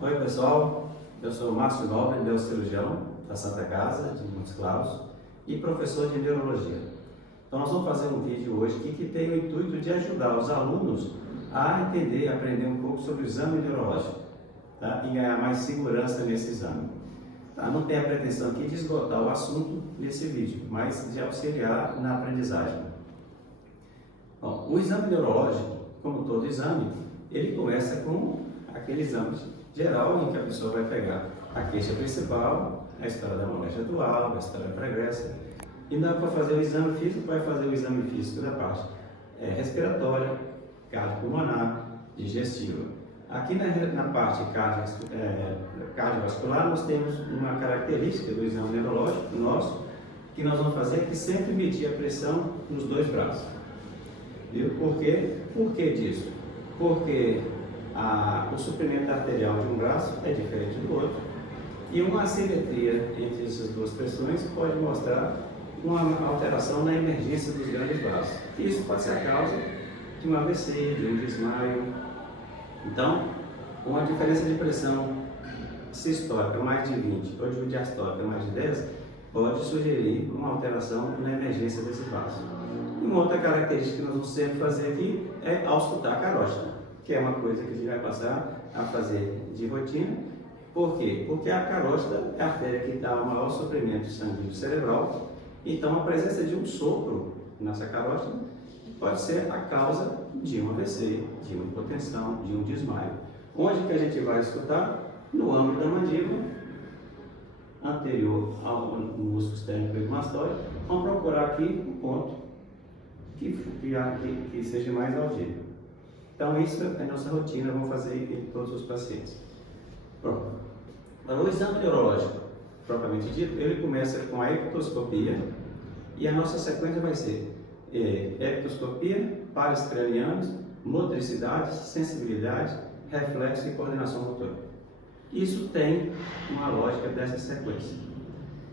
Oi pessoal, eu sou Márcio Nobre, neurocirurgião da Santa Casa de Montes Claros e professor de neurologia. Então nós vamos fazer um vídeo hoje que tem o intuito de ajudar os alunos a entender e aprender um pouco sobre o exame neurológico, tá? E ganhar mais segurança nesse exame. Tá? Não tem a pretensão aqui de esgotar o assunto nesse vídeo, mas de auxiliar na aprendizagem. Bom, o exame neurológico, como todo exame, ele começa com aquele exame geral em que a pessoa vai pegar a queixa principal, a história da moléstia atual, a história pregressa, e não para fazer o exame físico, vai fazer o exame físico da parte respiratória, cardiopulmonar, digestiva. Aqui na parte cardiovascular nós temos uma característica do exame neurológico nosso, que nós vamos fazer que sempre medir a pressão nos dois braços. Viu? Por quê? Por que disso? Porque o suprimento arterial de um braço é diferente do outro e uma assimetria entre essas duas pressões pode mostrar uma alteração na emergência dos grandes vasos. Isso pode ser a causa de um AVC, de um desmaio. Então, uma diferença de pressão sistólica mais de 20 ou de diastólica mais de 10 pode sugerir uma alteração na emergência desse vaso. E uma outra característica que nós vamos sempre fazer aqui é auscultar a carótida, que é uma coisa que a gente vai passar a fazer de rotina. Por quê? Porque a carótida é a artéria que dá o maior suprimento sanguíneo cerebral, então a presença de um sopro nessa carótida pode ser a causa de um AVC, de uma hipotensão, de um desmaio. Onde que a gente vai escutar? No âmbito da mandíbula, anterior ao músculo esternocleidomastoide. Vamos procurar aqui um ponto que seja mais audível. Então isso é a nossa rotina, vamos fazer em todos os pacientes. Pronto. Então, o exame neurológico, propriamente dito, ele começa com a ectoscopia e a nossa sequência vai ser ectoscopia, pares cranianos, motricidade, sensibilidade, reflexo e coordenação motora. Isso tem uma lógica dessa sequência.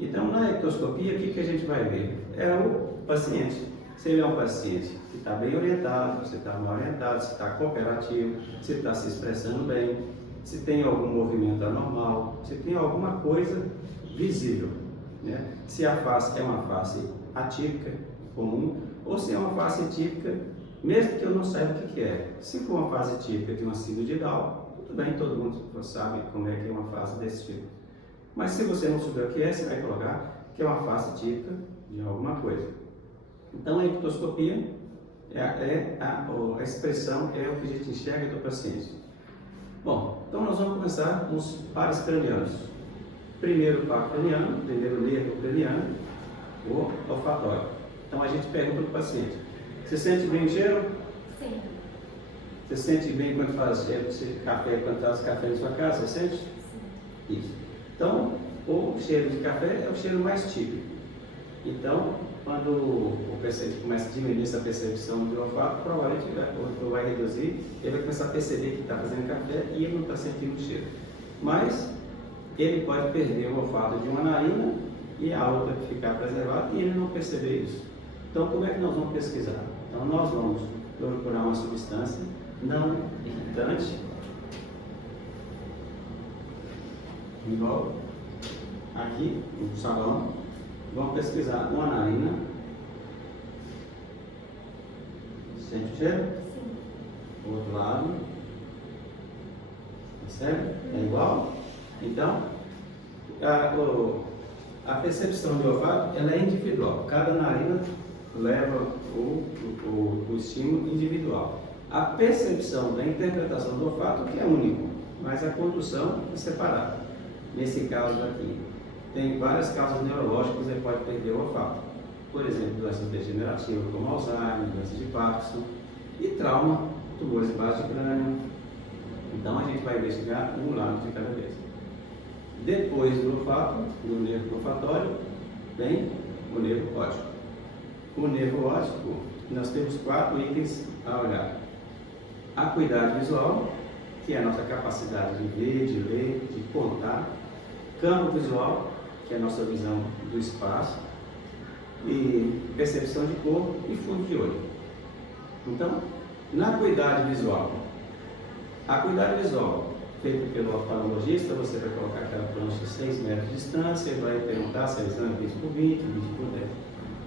Então, na ectoscopia, o que a gente vai ver? É o paciente. Se ele é um paciente que está bem orientado, se está mal orientado, se está cooperativo, se está se expressando bem, se tem algum movimento anormal, se tem alguma coisa visível, né? Se a face é uma face atípica, comum, ou se é uma face típica, mesmo que eu não saiba o que é. Se for uma face típica de uma síndrome de Down, tudo bem, todo mundo sabe como é que é uma face desse tipo. Mas se você não souber o que é, você vai colocar que é uma face típica de alguma coisa. Então a ectoscopia a expressão é o que a gente enxerga do paciente. Bom, então nós vamos começar com os pares cranianos. Primeiro par craniano, primeiro nervo craniano, o olfatório. Então a gente pergunta para o paciente: você sente bem o cheiro? Sim. Você sente bem quando faz café, quando faz café na sua casa? Você sente? Sim. Isso. Então, o cheiro de café é o cheiro mais típico. Então, quando o paciente começa a diminuir essa percepção do olfato, provavelmente o vai reduzir, ele vai começar a perceber que está fazendo café e ele não está sentindo o cheiro. Mas ele pode perder o olfato de uma narina e a outra ficar preservada e ele não perceber isso. Então, como é que nós vamos pesquisar? Então, nós vamos procurar uma substância não irritante, igual aqui no salão. Vamos pesquisar uma narina. Sente o cheiro? Sim. O outro lado. Percebe? É igual? Então, a percepção de olfato ela é individual. Cada narina leva o estímulo individual. A percepção da interpretação do olfato que é único, mas a condução é separada. Nesse caso aqui, tem várias causas neurológicas que você pode perder o olfato. Por exemplo, doenças degenerativas como Alzheimer, doenças de Parkinson e trauma, tumores base de crânio. Então a gente vai investigar um lado de cada vez. Depois do olfato, do nervo olfatório, vem o nervo óptico. O nervo óptico, nós temos 4 itens a olhar. A acuidade visual, que é a nossa capacidade de ver, de ler, de contar. Campo visual, que é a nossa visão do espaço, e percepção de cor e fundo de olho. Então, na acuidade visual, a acuidade visual feito pelo oftalmologista, você vai colocar aquela prancha 6 metros de distância e vai perguntar se é exame 20 por 20, 20 por 10.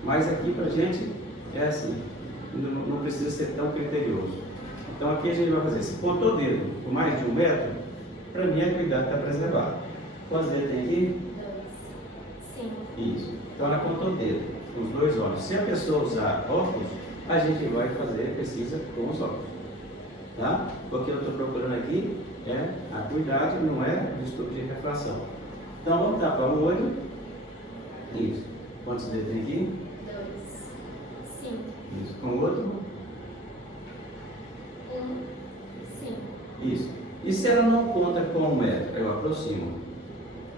Mas aqui pra gente é assim, não precisa ser tão criterioso. Então aqui a gente vai fazer, se pontou o dedo por mais de 1 metro, para mim a acuidade está preservada. Quantos dedos tem aqui? 2. Sim. Isso. Então ela apontou o dedo, com os 2 olhos. Se a pessoa usar óculos, a gente vai fazer pesquisa com os óculos. Tá? Porque eu estou procurando aqui é a acuidade, não é distúrbio de refração. Então vamos tapar o olho. Isso. Quantos dedos tem aqui? 2. 5. Isso. Com o outro? 1. 5. Isso. E se ela não conta com 1 metro, eu aproximo.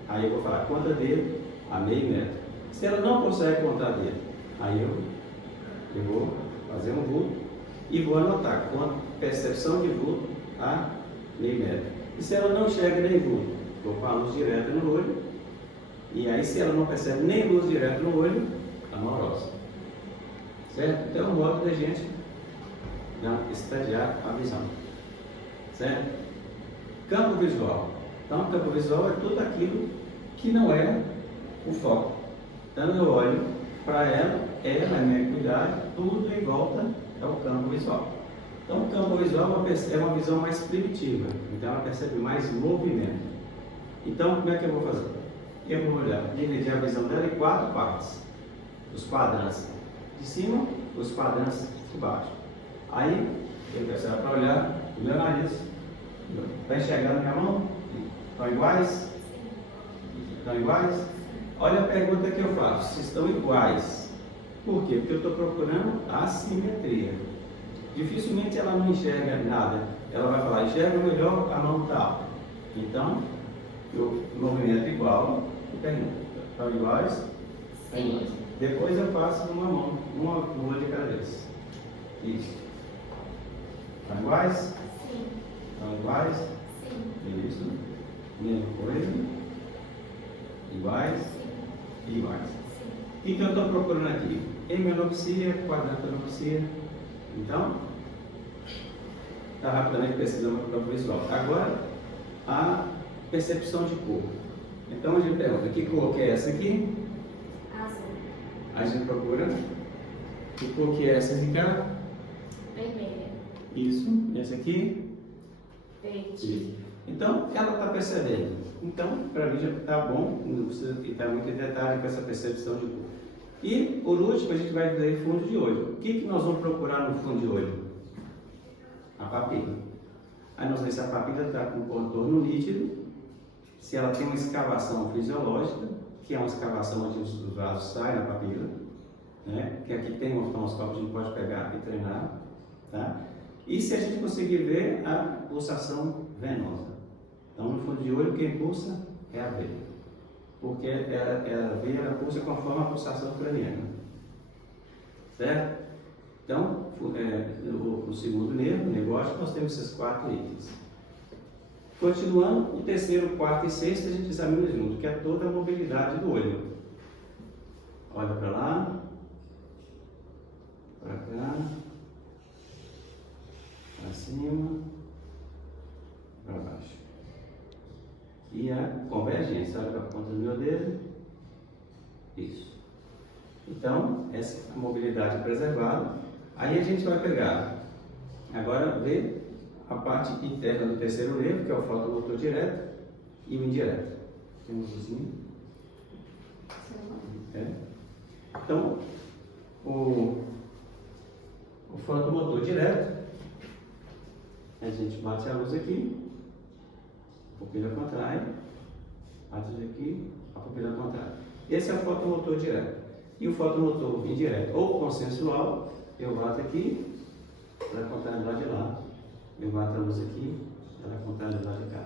Aí eu vou falar, conta dedo a meio metro. Se ela não consegue contar dedo, aí eu vou fazer um vulto e vou anotar com percepção de vulto a meio metro. E se ela não enxerga nem vulto, vou com a luz direta no olho. E aí se ela não percebe nem luz direta no olho, amorosa. Certo? Então é um modo da gente estadiar a visão. Certo? Campo visual. Então, campo visual é tudo aquilo que não é o foco. Então, eu olho para ela a minha acuidade, tudo em volta é o campo visual. Então, o campo visual é uma visão mais primitiva. Então, ela percebe mais movimento. Então, como é que eu vou fazer? Eu vou olhar, dividir a visão dela em 4 partes. Os quadrantes de cima, os quadrantes de baixo. Aí, eu peço para olhar o meu nariz. Está enxergando minha mão? Estão iguais? Estão iguais? Olha a pergunta que eu faço, se estão iguais. Por quê? Porque eu estou procurando assimetria. Dificilmente ela não enxerga nada. Ela vai falar, enxerga melhor a mão tal. Então, o movimento igual, eu pergunto, estão iguais? Estão iguais. Depois eu passo uma mão, uma de cada vez. Isso. Estão iguais? Sim. Estão iguais? Sim. Isso. Mesma coisa. Iguais? Sim. Iguais. Sim. O que eu estou procurando aqui? Hemianopsia, quadrantanopsia. Então, está rapidamente pesquisando o campo visual. Agora, a percepção de cor. Então, a gente pergunta, que cor que é essa aqui? Azul. A gente procura. Que cor que é essa aqui, cara? Vermelha. Isso. Essa aqui? Verde. Isso. Então, ela está percebendo. Então, para mim já está bom, não precisa entrar muito em detalhe com essa percepção de cor. E, por último, a gente vai ver fundo de olho. O que nós vamos procurar no fundo de olho? A papila. Aí nós vemos se a papila está com contorno nítido, se ela tem uma escavação fisiológica, que é uma escavação onde os vasos saem da papila, né? Que aqui tem um oftalmoscópio que a gente pode pegar e treinar, tá? E se a gente conseguir ver a pulsação venosa. Então, no fundo de olho, quem pulsa é a veia. Porque a veia ela pulsa conforme a pulsação craniana. Certo? Então, o segundo nervo, negócio, nós temos esses 4 itens. Continuando, o terceiro, quarto e sexto a gente examina junto, que é toda a mobilidade do olho. Olha para lá, para cá, para cima, para baixo. E a convergência, olha para a ponta do meu dedo. Isso. Então, essa é a mobilidade preservada. Aí a gente vai pegar, agora ver a parte interna do terceiro nervo, que é o fotomotor direto e o indireto. Temos assim. Então, o fotomotor direto, a gente bate a luz aqui. A pupila contrai, bate aqui, a pupila contrai. Esse é o fotomotor direto. E o fotomotor indireto ou consensual, eu bato aqui, ela contrai do lado de lá. Eu bato a luz aqui, ela contrai do lado de cá.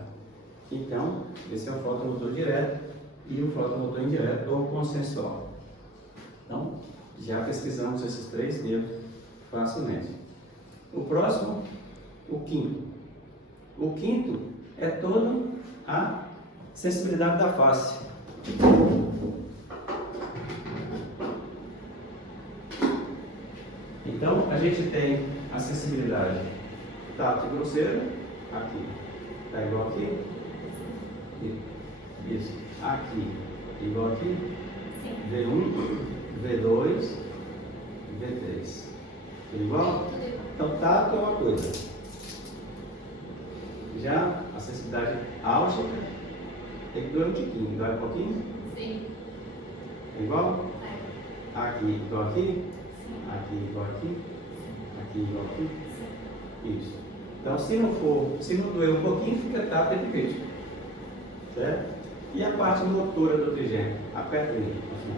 Então, esse é o fotomotor direto e o fotomotor indireto ou consensual. Então, já pesquisamos esses 3 nervos facilmente. O próximo, o quinto. O quinto é toda a sensibilidade da face. Então, a gente tem a sensibilidade tato e grosseira aqui. Está igual aqui? Isso. Aqui. Igual aqui? Sim. V1, V2, V3. Tudo igual? Tudo igual. Então, tato é uma coisa. Já a sensibilidade álgica tem que doer um tiquinho. Dói um pouquinho? Sim. É igual? É. Aqui igual aqui? Sim. Aqui igual aqui? Aqui igual aqui? Sim. Isso. Então, se não doer um pouquinho, fica tato e crítico. Certo? E a parte motora do trigêmeo? Aperta ele. Assim.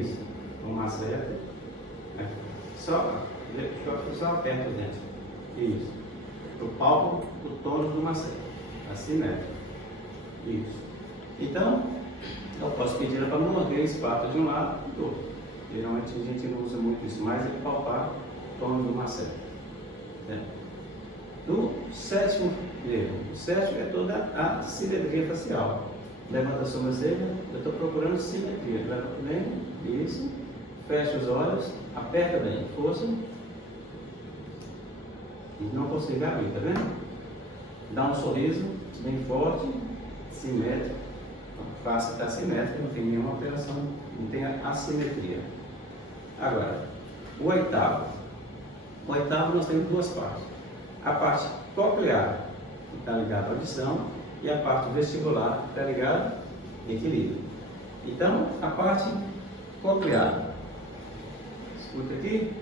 Isso. Com maceta. Aqui. Só aperta o dente. Isso. O palco, o tônus do macete. Assimétrico. Isso. Então, eu posso pedir ela para morder a espátula de um lado e do outro. Geralmente a gente não usa muito isso, mas é palpar o tônus do macete. O sétimo erro. O sétimo é toda a simetria facial. Levanta a sobrancelha, eu estou procurando simetria. Leva bem, isso. Fecha os olhos, aperta bem, força. E não consigo abrir, tá vendo? Dá um sorriso bem forte, simétrico. A face está simétrica, não tem nenhuma alteração, não tem assimetria. Agora, o oitavo. O oitavo nós temos duas partes. A parte coclear, que está ligada à audição, e a parte vestibular, que está ligada ao equilíbrio. Então, a parte coclear. Escuta aqui.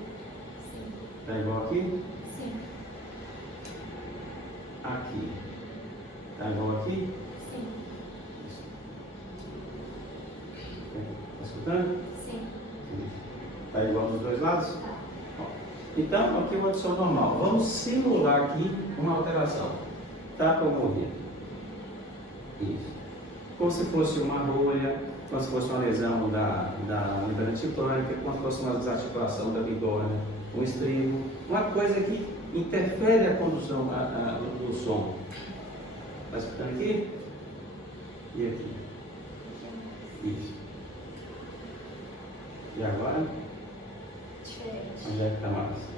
Está igual aqui? Sim. Aqui. Está igual aqui? Sim. Está escutando? Sim. Está igual dos dois lados? Tá. Então, aqui é uma audição normal. Vamos simular aqui uma alteração. Tapa o ouvido. Isso. Como se fosse uma rolha, como se fosse uma lesão da membrana timpânica, como se fosse uma desarticulação da bigorna, um estribo, uma coisa que interfere a condução do som. Está escutando aqui? E aqui? Isso. E agora? Diferente. Onde é que está mais?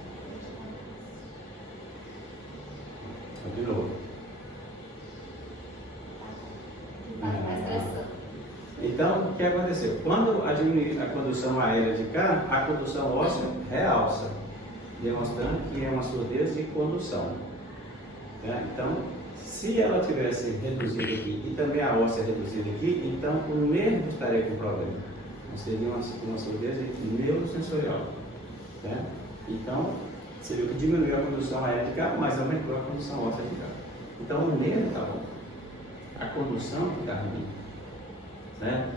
De novo. Mais pressão. Então, o que aconteceu? Quando a diminuir a condução aérea de cá, a condução óssea realça, demonstrando que é uma surdez de condução. Né? Então, se ela tivesse reduzido aqui e também a óssea reduzida aqui, então o nervo estaria com problema. Então, seria uma surdez neurosensorial. Né? Então, seria o que diminuiu a condução aérea de cá, mas aumentou a condução óssea de cá. Então, o nervo está bom. A condução está ruim. Né?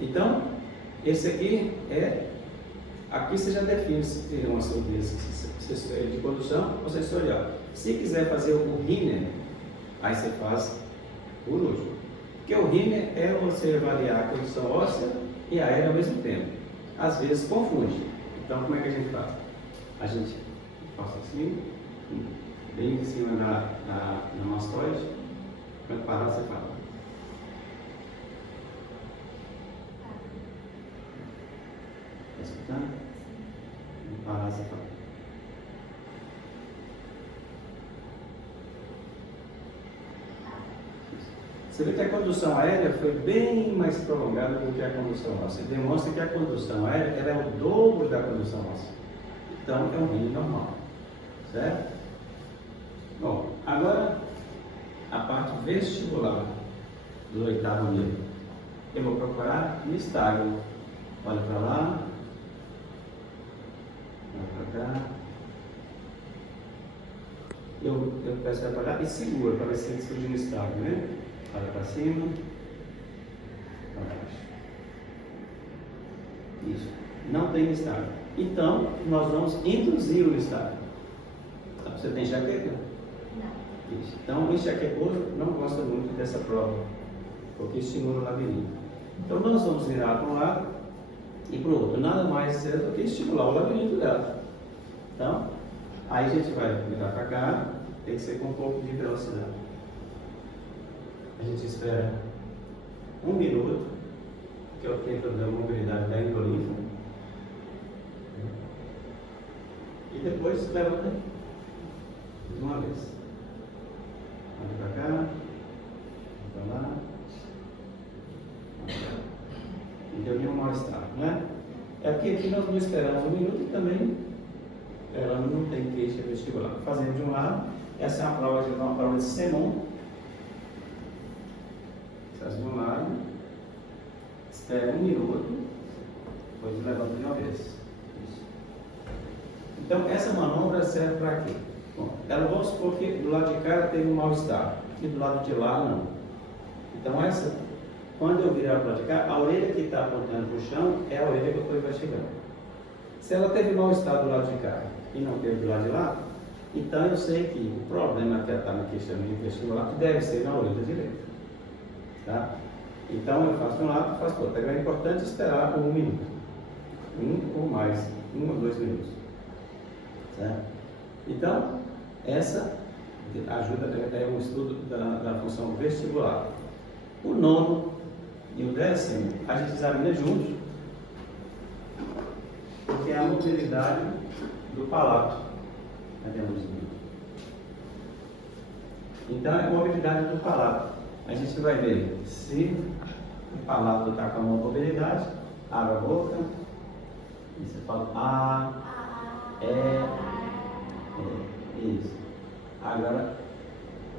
Então, esse aqui é. Aqui você já define se tem uma surdez de condução ou sensorial. Se quiser fazer o Rinner, aí você faz por último. Porque o Rinner é você avaliar a condução óssea e aérea ao mesmo tempo. Às vezes confunde. Então, como é que a gente faz? A gente passa assim, bem em cima na mastoide. Quando parar, você fala. Está escutando? Quando parar, você fala. Você vê que a condução aérea foi bem mais prolongada do que a condução óssea. Demonstra que a condução aérea ela é o dobro da condução óssea. Então, é um rim normal. Certo? Bom, agora a parte vestibular do oitavo nível. Eu vou procurar nistagmo. Olha para lá. Olha para cá. Eu peço para olhar e segura para ver se surge nistagmo, né? Olha para cima. Para baixo. Isso. Não tem nistagmo. Então, nós vamos induzir o nistagmo. Você tem enxaqueca? Não. Isso. Então, o enxaquecoso não gosta muito dessa prova, porque estimula o labirinto. Então, nós vamos virar para um lado e para o outro. Nada mais é do que estimular o labirinto dela. Então, aí a gente vai virar para cá, tem que ser com um pouco de velocidade. A gente espera 1 minuto, que é o tempo da mobilidade da endolinfa. E depois levanta de uma vez. Olha para cá. para lá. Não deu nenhum mal-estar, né? É porque aqui nós não esperamos um minuto e também ela não tem queixa vestibular. Fazendo de um lado, essa é uma prova de Semon. Faz de um lado, espera um minuto, depois levanta de uma vez. Isso. Então, essa manobra serve para quê? Bom, ela, vamos supor que do lado de cá ela teve um mal-estar e do lado de lá não. Então, essa, quando eu virar para o lado de cá, a orelha que está apontando para o chão é a orelha que eu estou investigando. Se ela teve mal-estar do lado de cá e não teve do lado de lá, então eu sei que o problema que ela está me questionando de vestibular deve ser na orelha direita. Tá? Então eu faço de um lado, faço do outro. Agora é importante esperar por um minuto. Um ou mais, 1 ou 2 minutos. Certo? Então, essa ajuda, é um estudo da função vestibular. O nono e o 10º, a gente examina juntos, porque é a motilidade do palato. Cadê a luzinha? Então, é a mobilidade do palato. A gente vai ver se o palato está com a mobilidade, abre a boca, e você fala A, isso. Agora,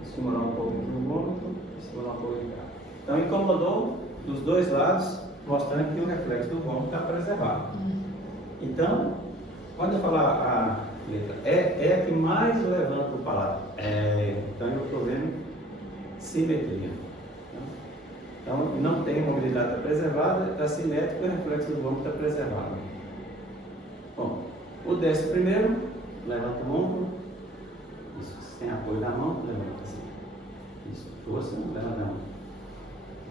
estimular um pouco aqui o vômito, estimular um pouco de cá. Então, incomodou dos dois lados, mostrando que o reflexo do vômito está preservado. Então, quando eu falar a letra é a que mais levanta o palato. Então, eu estou vendo simetria. Então, não tem mobilidade está preservada, está simétrico e o reflexo do vômito está preservado. Bom, o 11º, levanta o ombro, isso, sem apoio da mão, levanta assim. Isso, força, levanta a mão.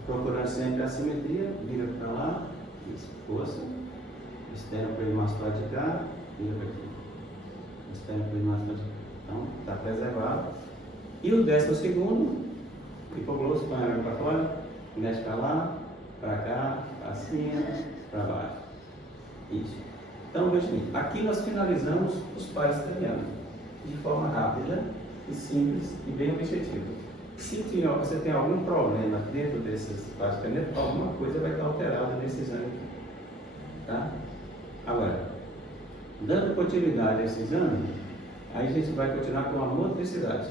Procurando sempre a simetria, vira para lá, isso, força, externo para ele mais para de cá, vira para aqui. Externo para ele mais para de cá. Então, está preservado. E o 12º, hipoglosso, põe a água para fora, mexe para lá, para cá, para cima, para baixo. Isso. Então, veja bem, aqui nós finalizamos os pares cranianos de forma rápida e simples e bem objetiva. Se você tem algum problema dentro desses pares cranianos, alguma coisa vai estar alterada nesse exame aqui. Tá? Agora, dando continuidade a esse exame, aí a gente vai continuar com a motricidade.